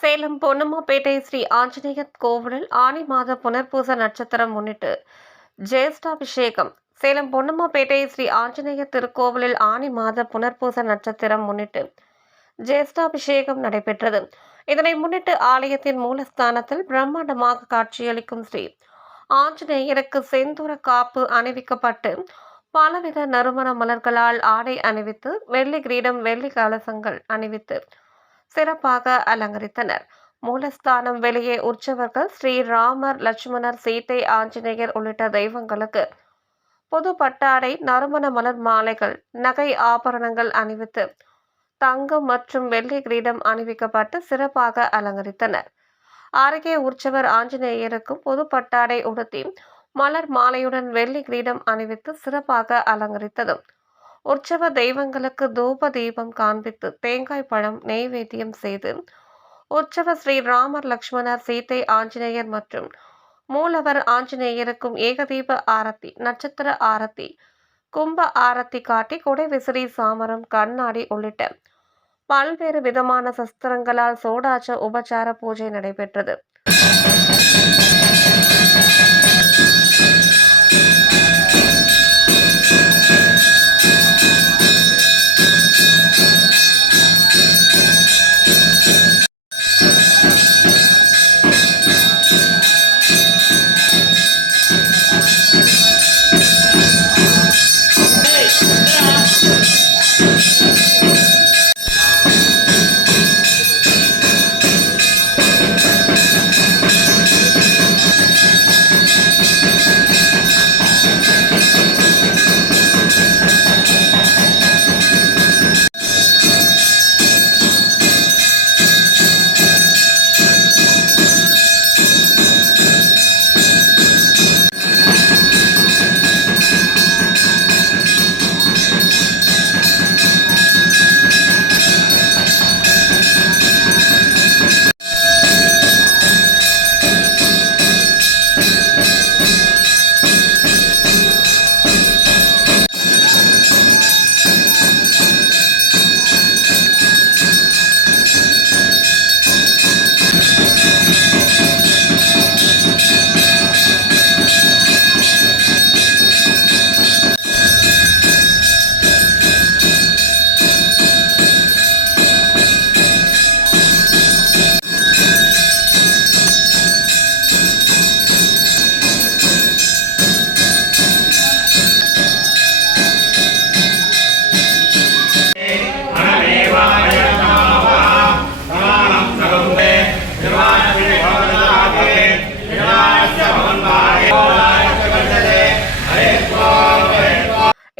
சேலம் பொன்னம்மாபேட்டை ஸ்ரீ ஆஞ்சநேயர் கோவிலில் ஆனி மாத புனர்பூச நட்சத்திரம் முன்னிட்டு ஜேஷ்டாபிஷேகம். சேலம் பொன்னம்மாபேட்டை ஸ்ரீ ஆஞ்சநேயர் திருக்கோவிலில் ஆனி மாத புனர்பூச நட்சத்திரம் முன்னிட்டு ஜேஷ்டாபிஷேகம் நடைபெற்றது. இதனை முன்னிட்டு ஆலயத்தின் மூலஸ்தானத்தில் பிரம்மாண்டமாக காட்சியளிக்கும் ஸ்ரீ ஆஞ்சநேயருக்கு செந்தூர காப்பு அணிவிக்கப்பட்டு பலவித நறுமண மலர்களால் ஆடை அணிவித்து வெள்ளி கிரீடம், வெள்ளி கலசங்கள் அணிவித்து சிறப்பாக அலங்கரித்தனர். மூலஸ்தானம் வெளியே உற்சவர்கள் ஸ்ரீராமர், லட்சுமணர், சீதை, ஆஞ்சநேயர் உள்ளிட்ட தெய்வங்களுக்கு புது பட்டாடை, நறுமண மலர் மாலைகள், நகை ஆபரணங்கள் அணிவித்து தங்கம் மற்றும் வெள்ளி கிரீடம் அணிவிக்கப்பட்டு சிறப்பாக அலங்கரித்தனர். அருகே உற்சவர் ஆஞ்சநேயருக்கும் புது பட்டாடை உடுத்தி மலர் மாலையுடன் வெள்ளி கிரீடம் அணிவித்து சிறப்பாக அலங்கரித்ததும் உற்சவ தெய்வங்களுக்கு தூப தீபம் காண்பித்து தேங்காய் பழம் நெய்வேத்தியம் செய்து உற்சவ ஸ்ரீராமர், லட்சுமணர், சீதை, ஆஞ்சநேயர் மற்றும் மூலவர் ஆஞ்சநேயருக்கும் ஏகதீப ஆரத்தி, நட்சத்திர ஆரத்தி, கும்ப ஆரத்தி காட்டி குடை விசிறி, சாமரம், கண்ணாடி உள்ளிட்ட பல்வேறு விதமான சஸ்திரங்களால் சோடாச்ச உபச்சார பூஜை நடைபெற்றது.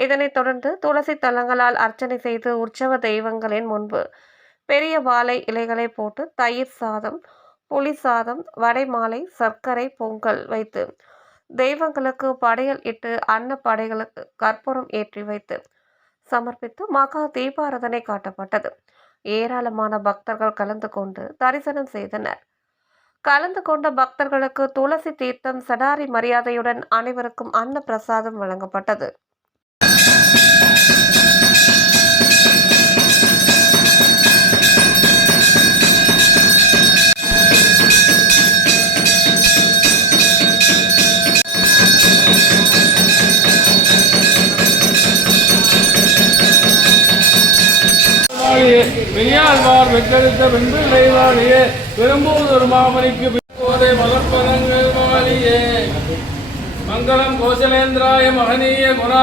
இதனைத் தொடர்ந்து துளசி தலங்களால் அர்ச்சனை செய்து உற்சவ தெய்வங்களின் முன்பு பெரிய வாழை இலைகளை போட்டு தயிர் சாதம், புளி சாதம், வடை மாலை, சர்க்கரை பொங்கல் வைத்து தெய்வங்களுக்கு படையல் இட்டு அன்ன படைகளுக்கு கற்பூரம் ஏற்றி வைத்து சமர்ப்பித்து மகா தீபாராதனை காட்டப்பட்டது. ஏராளமான பக்தர்கள் கலந்து கொண்டு தரிசனம் செய்தனர். கலந்து கொண்ட பக்தர்களுக்கு துளசி தீர்த்தம், சடாரி மரியாதையுடன் அனைவருக்கும் அன்ன பிரசாதம் வழங்கப்பட்டது. பெரியாழ்வார் பெற்றெடுத்த பெண்பிள்ளை வாழியே, பெரும்போதொரு மாமணிக்கு போதை மலர்பதங்கள் வாழியே. மங்களம் கோசலேந்திராய மகனீய குணா